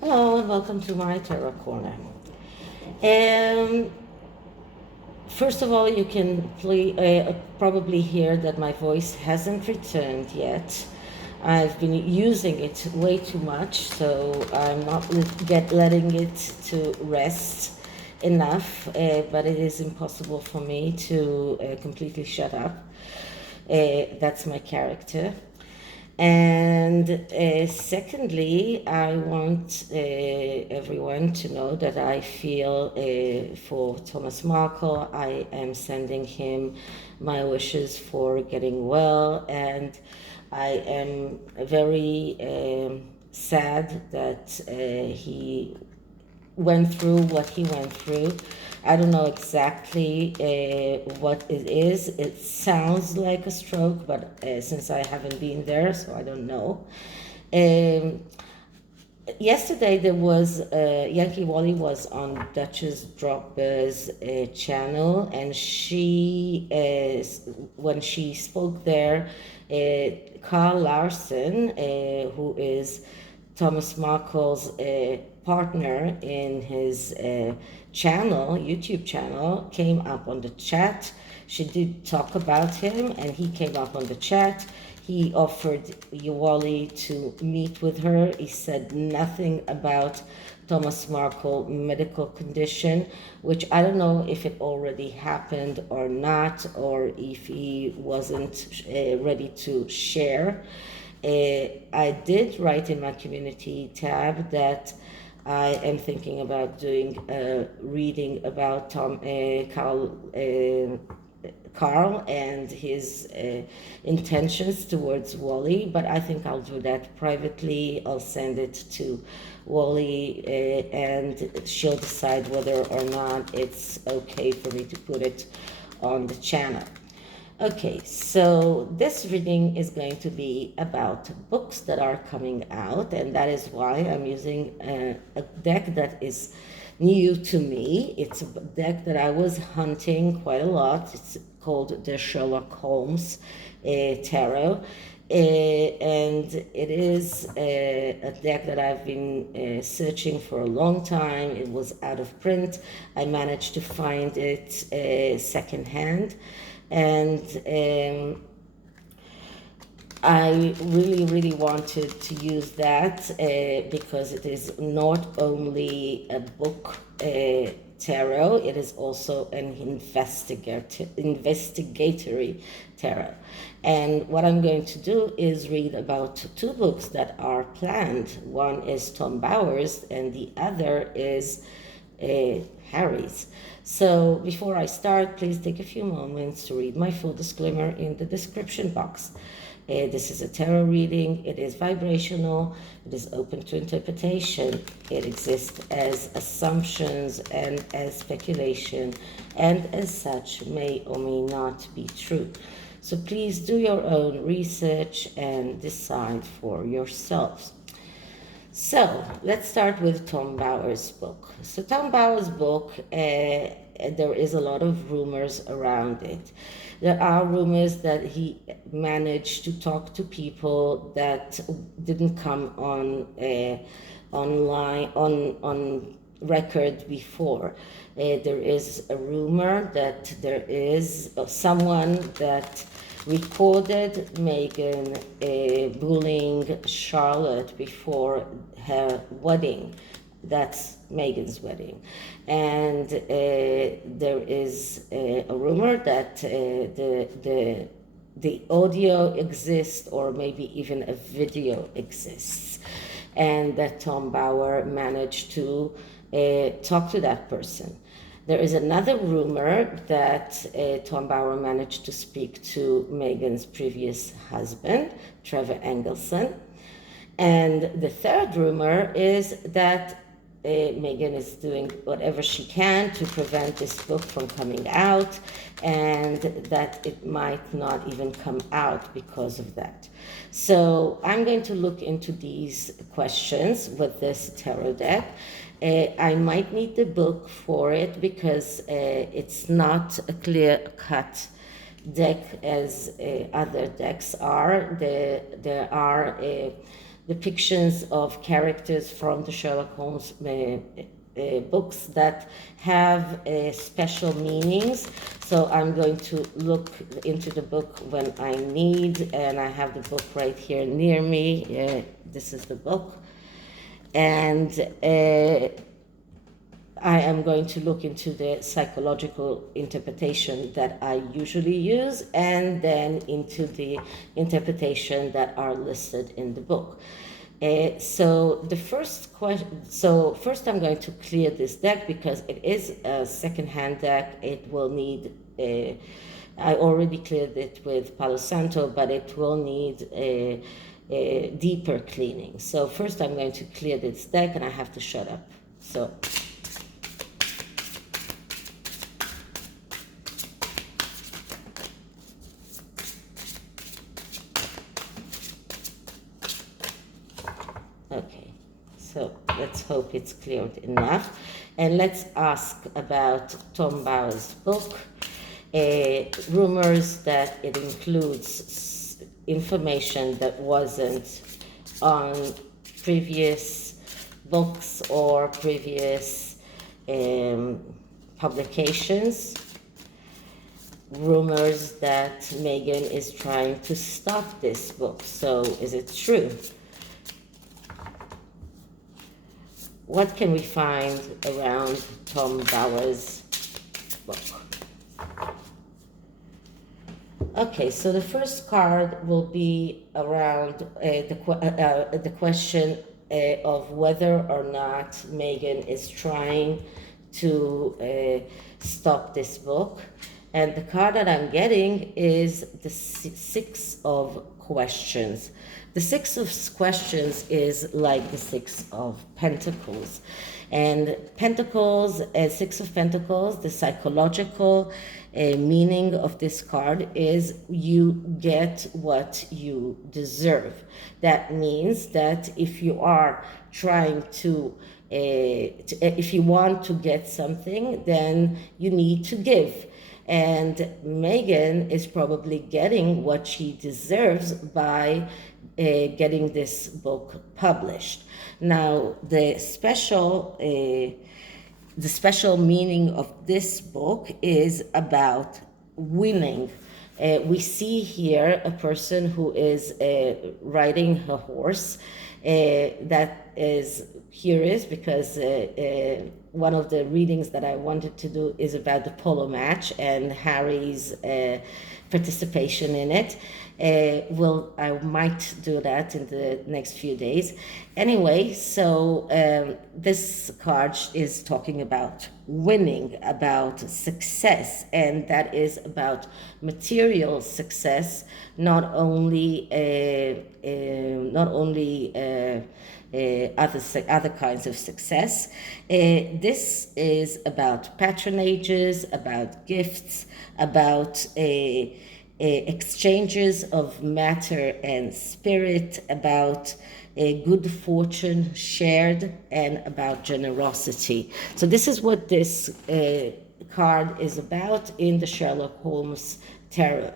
Hello and welcome to my Tarot Corner. Um, First of all, you can probably hear that my voice hasn't returned yet. I've been using it way too much, so I'm not letting it to rest enough, but it is impossible for me to completely shut up. That's my character. And secondly, I want everyone to know that I feel for Thomas Markle. I am sending him my wishes for getting well, and I am very sad that he went through what he went through. I don't know exactly what it is. It sounds like a stroke, but since I haven't been there, so I don't know. Um, Yesterday there was Yankee Wally was on Duchess Dropper's channel, and she when she spoke there, Carl Larson, who is Thomas Markle's partner in his YouTube channel, came up on the chat. She did talk about him, and he came up on the chat. He offered Yawali to meet with her. He said nothing about Thomas Markle medical condition, which I don't know if it already happened or not, or if he wasn't ready to share. I did write in my community tab that I am thinking about doing a reading about Carl and his intentions towards Wally, but I think I'll do that privately. I'll send it to Wally and she'll decide whether or not it's okay for me to put it on the channel. Okay, so this reading is going to be about books that are coming out, and that is why I'm using a deck that is new to me. It's a deck that I was hunting quite a lot. It's called the Sherlock Holmes Tarot. And it is a deck that I've been searching for a long time. It was out of print. I managed to find it secondhand, and I really wanted to use that because it is not only a book tarot, it is also an investigatory tarot. And what I'm going to do is read about two books that are planned. One is Tom Bowers and the other is Harry's. So before I start, please take a few moments to read my full disclaimer in the description box. This is a tarot reading. It is vibrational. It is open to interpretation. It exists as assumptions and as speculation, and as such may or may not be true. So please do your own research and decide for yourselves. So let's start with Tom Bowers' book. So Tom Bowers' book, there is a lot of rumors around it. There are rumors that he managed to talk to people that didn't come on online on record before. There is a rumor that there is someone that recorded Meghan bullying Charlotte before her wedding. That's Meghan's wedding. And there is a rumor that the audio exists, or maybe even a video exists, and that Tom Bauer managed to talk to that person. There is another rumor that Tom Bauer managed to speak to Meghan's previous husband, Trevor Engelson. And the third rumor is that Meghan is doing whatever she can to prevent this book from coming out, and that it might not even come out because of that. So I'm going to look into these questions with this tarot deck. I might need the book for it because it's not a clear-cut deck as other decks are. There are depictions of characters from the Sherlock Holmes books that have special meanings. So I'm going to look into the book when I need, and I have the book right here near me. This is the book. And I am going to look into the psychological interpretation that I usually use, and then into the interpretation that are listed in the book. So the first question, so first I'm going to clear this deck because it is a second-hand deck. It will need, I already cleared it with Palo Santo, but it will need a deeper cleaning. So first I'm going to clear this deck, and I have to shut up. So. Okay, so let's hope it's cleared enough. And let's ask about Tom Bauer's book. Rumors that it includes information that wasn't on previous books or previous publications. Rumors that Meghan is trying to stop this book. So is it true? What can we find around Tom Bauer's book? Okay, so the first card will be around the question of whether or not Meghan is trying to stop this book. And the card that I'm getting is the Six of Questions. The Six of Questions is like the Six of Pentacles. And Pentacles, Six of Pentacles, the psychological meaning of this card is you get what you deserve. That means that if you are trying to if you want to get something, then you need to give. And Meghan is probably getting what she deserves by getting this book published. Now, the special meaning of this book is about winning. We see here a person who is riding a horse. That is curious because one of the readings that I wanted to do is about the polo match and Harry's participation in it. I might do that in the next few days. Anyway, so this card is talking about winning, about success, and that is about material success, not only other kinds of success. This is about patronages, about gifts, about exchanges of matter and spirit, about good fortune shared, and about generosity. So this is what this card is about in the Sherlock Holmes tarot.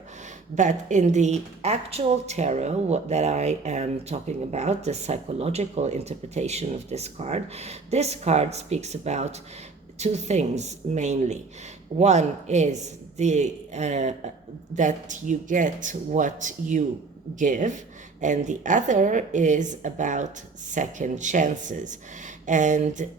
But in the actual tarot that I am talking about, the psychological interpretation of this card speaks about two things mainly. One is that you get what you give, and the other is about second chances. And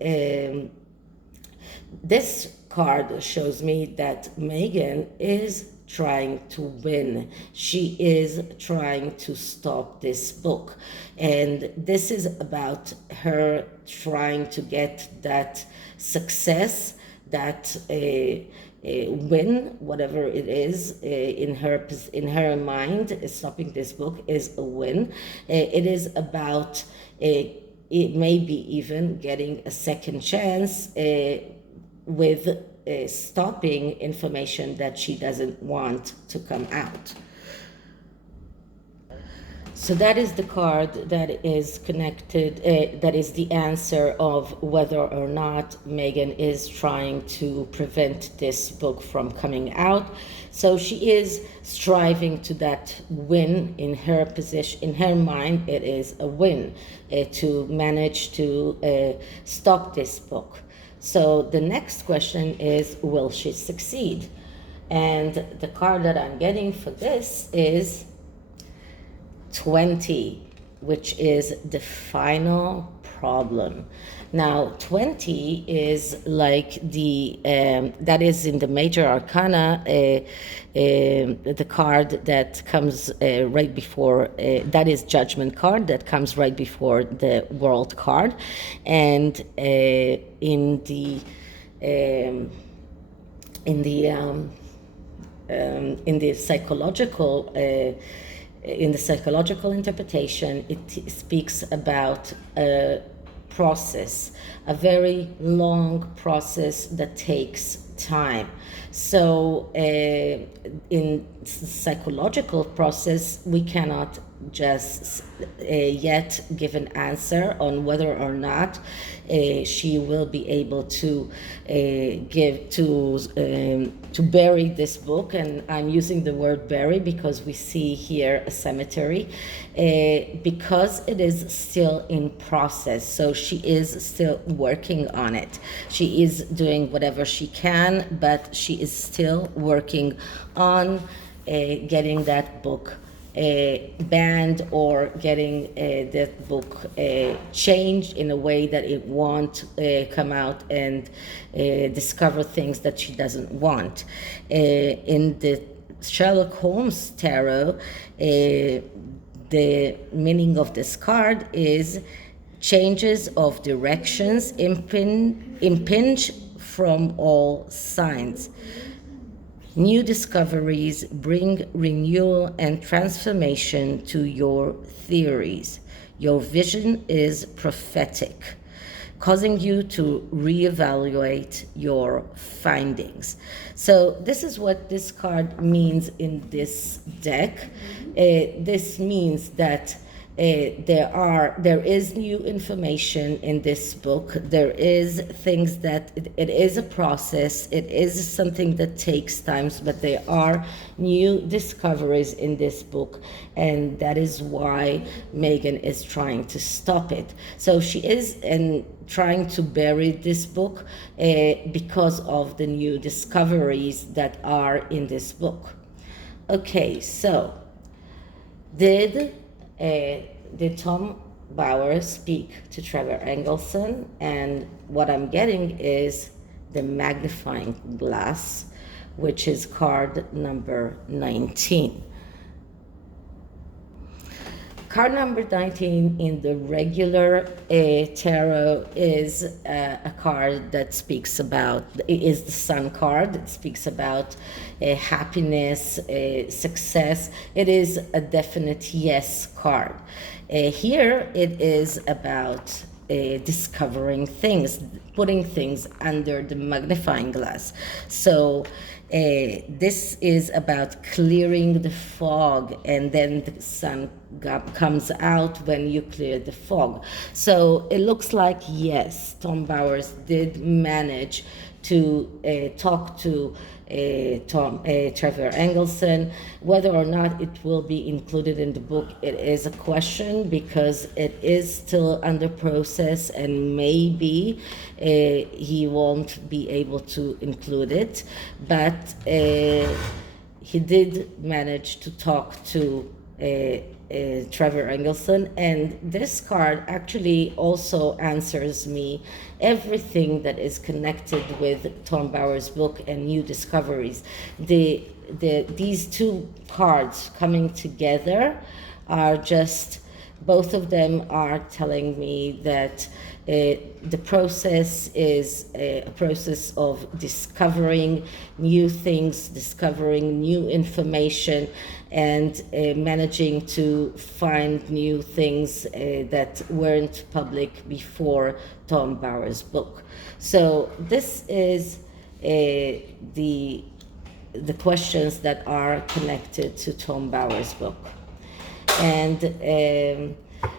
this card shows me that Meghan is trying to win. She is trying to stop this book. And this is about her trying to get that success, that win, whatever it is, in her mind. Stopping this book is a win. It is about it maybe even getting a second chance with stopping information that she doesn't want to come out. So that is the card that is connected, that is the answer of whether or not Meghan is trying to prevent this book from coming out. So she is striving to that win in her position. In her mind, it is a win to manage to stop this book. So the next question is, will she succeed? And the card that I'm getting for this is 20, which is the final problem. Now 20 is like the that is in the major arcana, the card that comes right before, that is judgment card that comes right before the world card. And in the psychological in the psychological interpretation, it speaks about a process, a very long process that takes time. So in psychological process, we cannot just yet give an answer on whether or not she will be able to to bury this book. And I'm using the word bury because we see here a cemetery, because it is still in process. So she is still working on it. She is doing whatever she can, but she is still working on getting that book banned, or getting that book changed in a way that it won't come out and discover things that she doesn't want. In the Sherlock Holmes tarot, the meaning of this card is changes of directions impinge from all signs. New discoveries bring renewal and transformation to your theories. Your vision is prophetic, causing you to reevaluate your findings. So this is what this card means in this deck. This means that there is new information in this book. There is things that it is a process. It is something that takes time, but there are new discoveries in this book, and that is why Meghan is trying to stop it. So she is trying to bury this book because of the new discoveries that are in this book. Okay, so did Tom Bowers speak to Trevor Engelson? And what I'm getting is the magnifying glass, which is card number 19. Card number 19 in the regular tarot is a card that speaks about, it is the Sun card. It speaks about happiness, success. It is a definite yes card. Here it is about discovering things, putting things under the magnifying glass. So this is about clearing the fog, and then the sun comes out when you clear the fog. So it looks like, yes, Tom Bowers did manage to talk to Trevor Engelson. Whether or not it will be included in the book, it is a question, because it is still under process, and maybe he won't be able to include it. But he did manage to talk to Trevor Engelson, and this card actually also answers me everything that is connected with Tom Bowers' book and new discoveries. These two cards coming together are just, both of them are telling me that the process is a process of discovering new things, discovering new information, and managing to find new things that weren't public before Tom Bowers' book. So this is the questions that are connected to Tom Bowers' book. And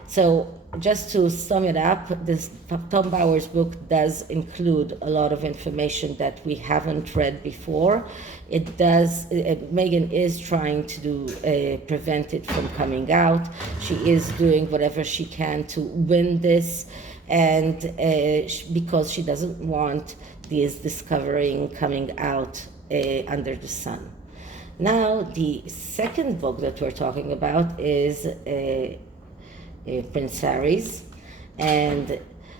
so just to sum it up, this Tom Bauer's book does include a lot of information that we haven't read before. It does, Meghan is trying to prevent it from coming out. She is doing whatever she can to win this, and because she doesn't want this discovering coming out under the sun. Now, the second book that we're talking about is Prince Harry's, and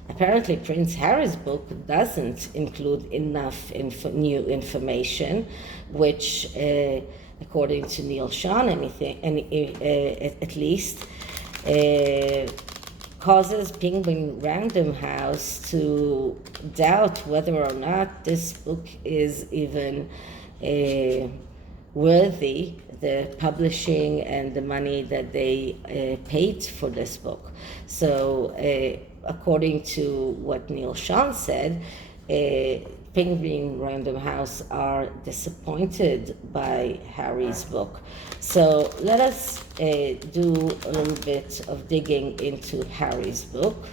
apparently Prince Harry's book doesn't include enough new information, which, according to Neil Sean, at least, causes Penguin Random House to doubt whether or not this book is even worthy the publishing and the money that they paid for this book. So according to what Neil Sean said, Penguin Random House are disappointed by Harry's book. So let us do a little bit of digging into Harry's book.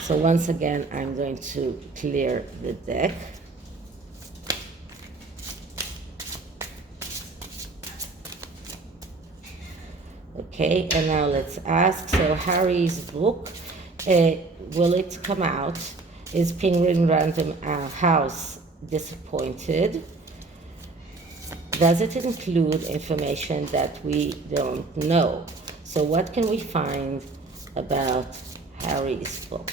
So once again, I'm going to clear the deck. Okay, and now let's ask, so Harry's book, will it come out? Is Penguin Random House disappointed? Does it include information that we don't know? So what can we find about Harry's book?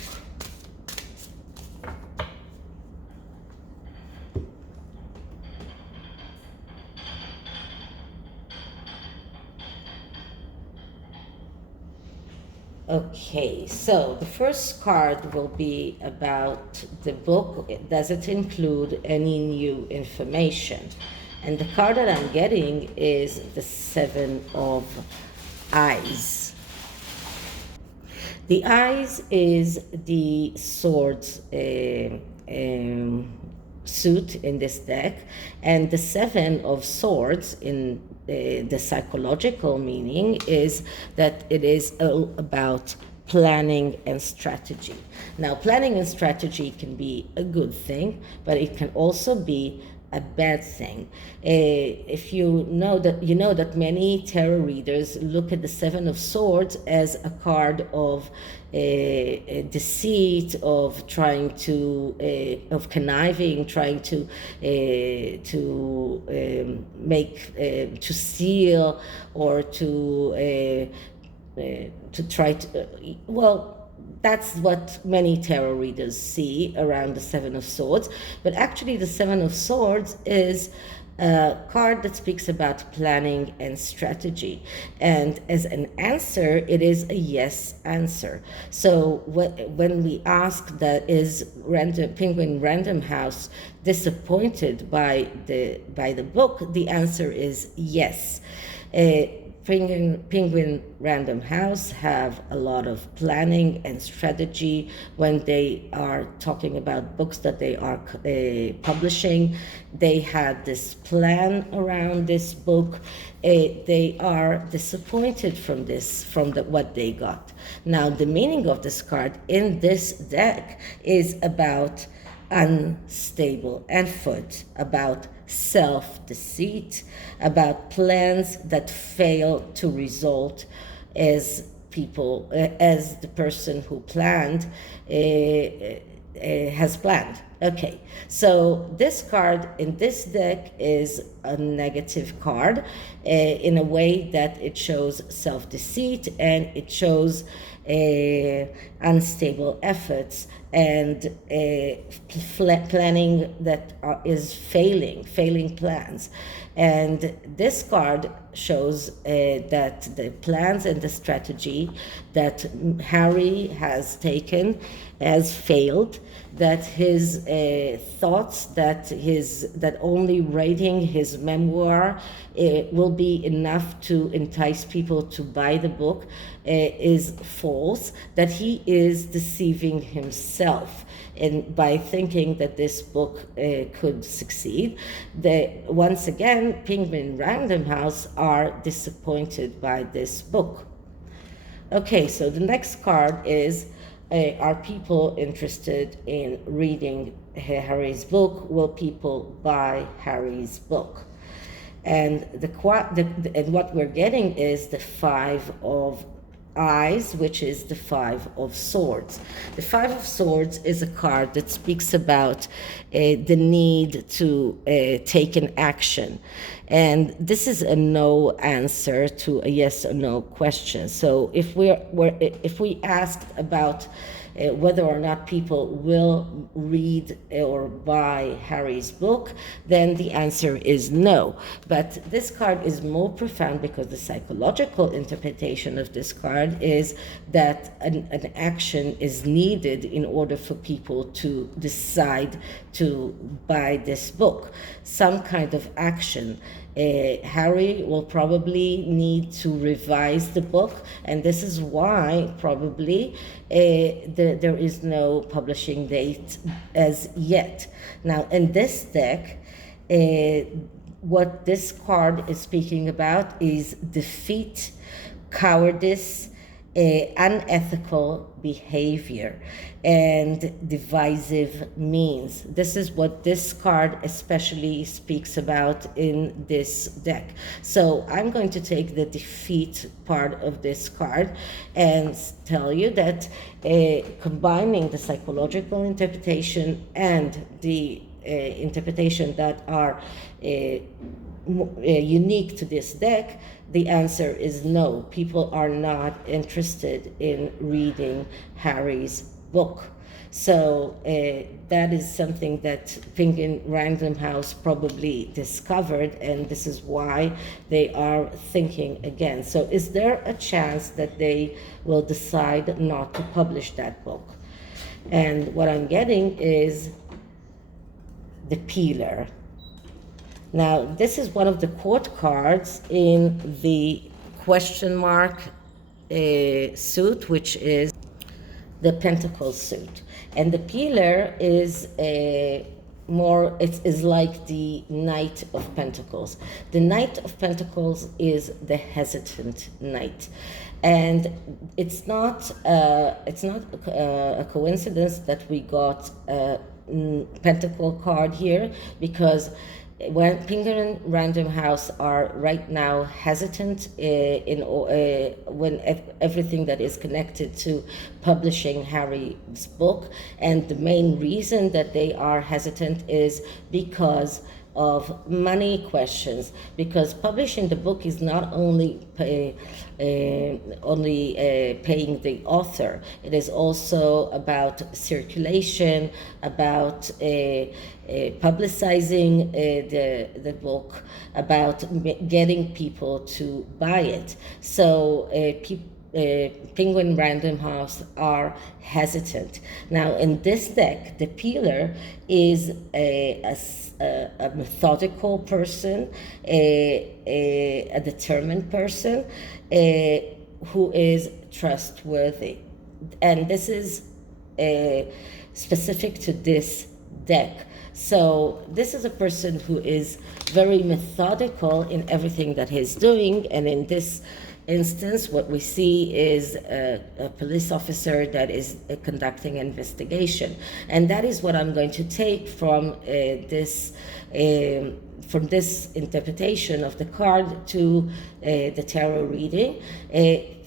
Okay, so the first card will be about the book. Does it include any new information? And the card that I'm getting is the Seven of Eyes. The Eyes is the swords suit in this deck, and the Seven of Swords in the psychological meaning is that it is all about planning and strategy. Now, planning and strategy can be a good thing, but it can also be a bad thing. If you know that many tarot readers look at the Seven of Swords as a card of deceit, of trying to of conniving, trying to make to steal, or to try to that's what many tarot readers see around the Seven of Swords. But actually, the Seven of Swords is a card that speaks about planning and strategy. And as an answer, it is a yes answer. So when we ask that is Penguin Random House disappointed by the book, the answer is yes. Penguin Random House have a lot of planning and strategy when they are talking about books that they are publishing. They had this plan around this book. They are disappointed from what they got. Now, the meaning of this card in this deck is about unstable effort, about self-deceit, about plans that fail to result as the person who planned has planned. Okay, so this card in this deck is a negative card in a way that it shows self-deceit, and it shows unstable efforts and planning that is failing plans. And this card shows that the plans and the strategy that Harry has taken has failed, that his thoughts that only writing his memoir will be enough to entice people to buy the book is false, that he is deceiving himself. And by thinking that this book could succeed, once again, Penguin Random House are disappointed by this book. Okay, so the next card is, are people interested in reading Harry's book? Will people buy Harry's book? And and what we're getting is the Five of Eyes, which is the Five of Swords. The Five of Swords is a card that speaks about the need to take an action. And this is a no answer to a yes or no question. So if we asked about whether or not people will read or buy Harry's book, then the answer is no. But this card is more profound because the psychological interpretation of this card is that an action is needed in order for people to decide to buy this book. Some kind of action. Harry will probably need to revise the book, and this is why probably there is no publishing date as yet. Now, in this deck, what this card is speaking about is defeat, cowardice, unethical behavior, and divisive means. This is what this card especially speaks about in this deck. So I'm going to take the defeat part of this card and tell you that combining the psychological interpretation and the interpretation that are unique to this deck, the answer is no. People are not interested in reading Harry's book. So that is something that Penguin Random House probably discovered, and this is why they are thinking again. So is there a chance that they will decide not to publish that book? And what I'm getting is the Peeler. Now, this is one of the court cards in the question mark suit, which is the Pentacle suit. And the Peeler is is like the Knight of Pentacles. The Knight of Pentacles is the hesitant knight. And it's not a coincidence that we got a Pentacle card here, because when Penguin Random House are right now hesitant when everything that is connected to publishing Harry's book, and the main reason that they are hesitant is because of money questions, because publishing the book is not only paying the author, it is also about circulation, about publicizing the book, about getting people to buy it. So Penguin Random House are hesitant. Now, in this deck, the Peeler is a methodical person, a determined person who is trustworthy. And this is specific to this deck. So this is a person who is very methodical in everything that he's doing, and in this instance, what we see is a police officer that is conducting an investigation. And that is what I'm going to take from this interpretation of the card to the tarot reading.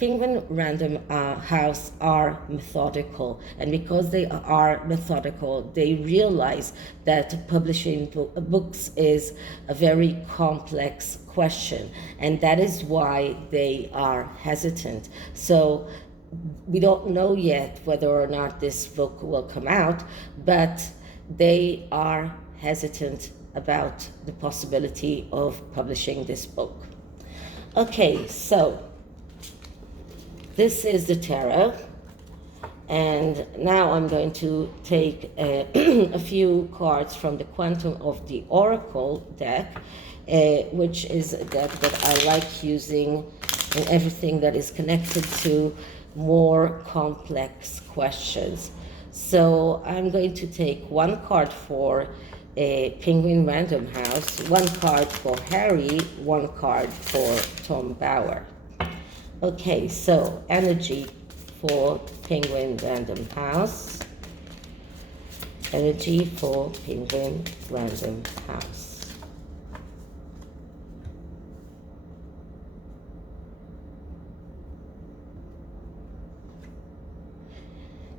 Penguin Random House are methodical, and because they are methodical, they realize that publishing books is a very complex question, and that is why they are hesitant. So we don't know yet whether or not this book will come out, but they are hesitant about the possibility of publishing this book. Okay, so this is the tarot, and now I'm going to take a few cards from the Quantum of the Oracle deck, which is a deck that I like using in everything that is connected to more complex questions. So I'm going to take one card for a Penguin Random House, one card for Harry, one card for Tom Bauer. Okay, so energy for Penguin Random House. Energy for Penguin Random House.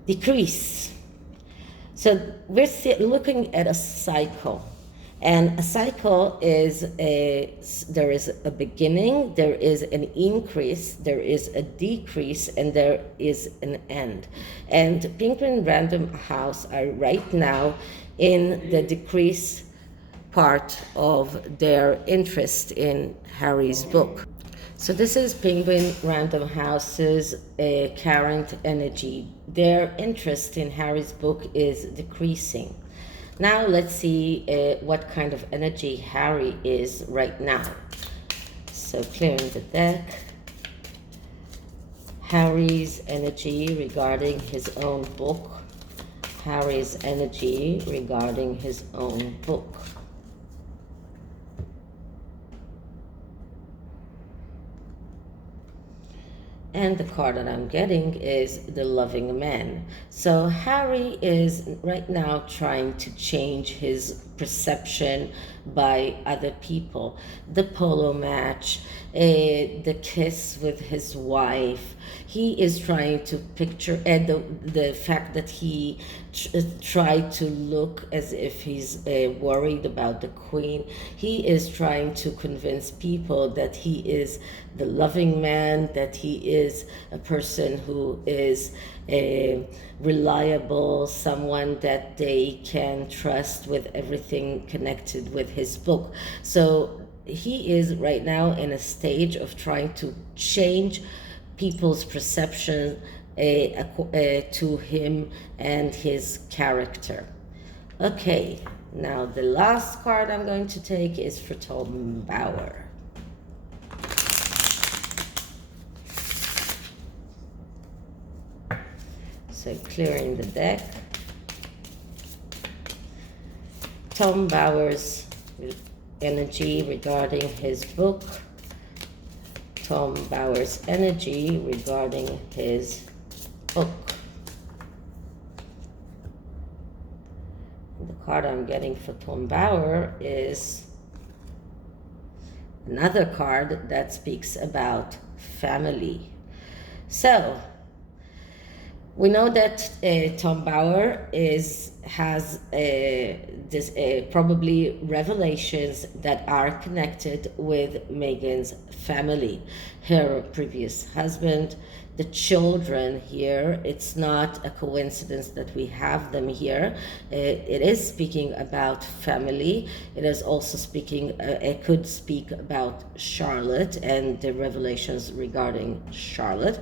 Decrease. So we're looking at a cycle. And a cycle is there is a beginning, there is an increase, there is a decrease, and there is an end. And Penguin Random House are right now in the decrease part of their interest in Harry's book. So this is Penguin Random House's current energy. Their interest in Harry's book is decreasing. Now let's see what kind of energy Harry is right now. So clearing the deck. Harry's energy regarding his own book. Harry's energy regarding his own book. And the card that I'm getting is the loving man. So Harry is right now trying to change his perception by other people. The polo match, the kiss with his wife. He is trying to picture the fact that he tried to look as if he's worried about the queen. He is trying to convince people that he is the loving man, that he is a person who is reliable, someone that they can trust with everything connected with his book. So he is right now in a stage of trying to change people's perception to him and his character. Okay, now the last card I'm going to take is for Tom Bauer. So clearing the deck. Tom Bauer's energy regarding his book. Tom Bauer's energy regarding his book. The card I'm getting for Tom Bauer is another card that speaks about family. So we know that Tom Bauer has probably revelations that are connected with Meghan's family, her previous husband, the children here. It's not a coincidence that we have them here. It is speaking about family. It is also speaking, it could speak about Charlotte and the revelations regarding Charlotte.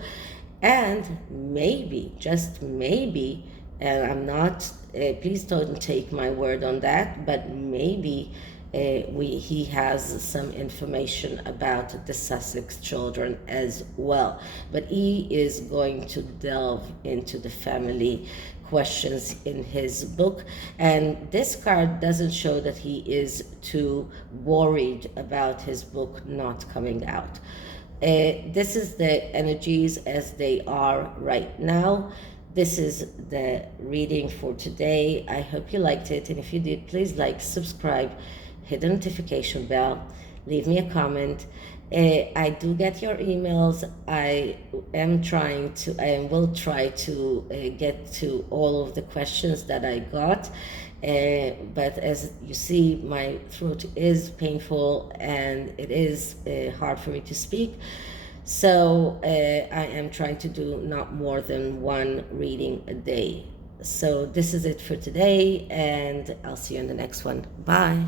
And maybe, just maybe, and I'm not, please don't take my word on that, but maybe he has some information about the Sussex children as well. But he is going to delve into the family questions in his book. And this card doesn't show that he is too worried about his book not coming out. This is the energies as they are right now. This is the reading for today. I hope you liked it, and if you did, please like, subscribe, hit the notification bell, leave me a comment. I do get your emails. I will try to get to all of the questions that I got. But as you see, my throat is painful and it is hard for me to speak. So I am trying to do not more than one reading a day. So this is it for today, and I'll see you in the next one. Bye.